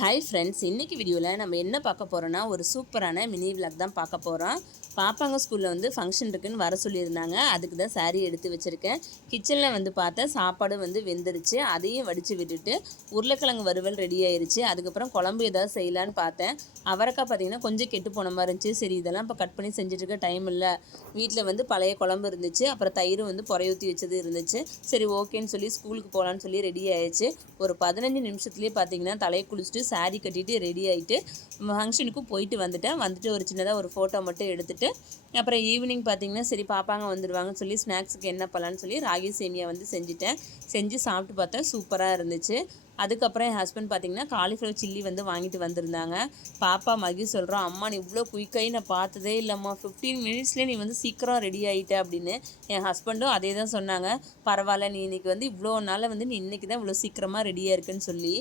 Hi friends இன்றைக்கி வீடியோவில் நம்ம என்ன பார்க்க போகிறோன்னா ஒரு சூப்பரான மினி விளாக் தான் பார்க்க போகிறோம் பாப்பாங்க ஸ்கூலில் வந்து ஃபங்க்ஷன் இருக்குன்னு வர சொல்லியிருந்தாங்க. அதுக்கு தான் சாரீ எடுத்து வச்சுருக்கேன். கிச்சனில் வந்து பார்த்தா சாப்பாடு வந்து வெந்துருச்சு. அதையும் வடித்து விட்டுட்டு உருளைக்கிழங்கு வறுவல் ரெடி ஆயிடுச்சு அதுக்கப்புறம் குழம்பு ஏதாவது செய்யலான்னு பார்த்தேன். அவரைக்காய் பார்த்தீங்கன்னா கொஞ்சம் கெட்டு போன மாதிரி இருந்துச்சு. சரி இதெல்லாம் இப்போ கட் பண்ணி செஞ்சுட்டு இருக்க டைம் இல்லை. வீட்டில் வந்து பழைய குழம்பு இருந்துச்சு. அப்புறம் தயிர் வந்து புறைய ஊற்றி வச்சது இருந்துச்சு. சரி ஓகேன்னு சொல்லி ஸ்கூலுக்கு போகலான்னு சொல்லி ரெடி ஆயிடுச்சு ஒரு பதினஞ்சு நிமிஷத்துலேயே பார்த்தீங்கன்னா தலையை குளிச்சுட்டு saree கட்டிட்டு ரெடி ஆகிட்டு ஃபங்க்ஷனுக்கும் போயிட்டு வந்துட்டேன். வந்துட்டு ஒரு சின்னதாக ஒரு ஃபோட்டோ மட்டும் எடுத்துகிட்டு அப்புறம் ஈவினிங் பார்த்தீங்கன்னா சரி பாப்பாங்க வந்துடுவாங்கன்னு சொல்லி ஸ்நாக்ஸுக்கு என்ன பண்ணலான்னு சொல்லி ராகி சேமியா வந்து செஞ்சுட்டேன். செஞ்சு சாப்பிட்டு பார்த்தேன் சூப்பராக இருந்துச்சு. அதுக்கப்புறம் என் ஹஸ்பண்ட் பார்த்தீங்கன்னா காலிஃப்ளவர் சில்லி வந்து வாங்கிட்டு வந்திருந்தாங்க. பாப்பா மகி சொல்கிறோம் அம்மா நீ இவ்வளோ குயிக்காகி நான் பார்த்ததே இல்லைம்மா. ஃபிஃப்டீன் மினிட்ஸ்லேயே நீ வந்து சீக்கிரம் ரெடி ஆகிட்ட அப்படின்னு என் ஹஸ்பண்டும் அதே தான் சொன்னாங்க. பரவாயில்ல நீ இன்றைக்கி வந்து இவ்வளோ நாளில் வந்து நீ இன்றைக்கி தான் இவ்வளோ சீக்கிரமாக ரெடியாக இருக்குன்னு சொல்லி.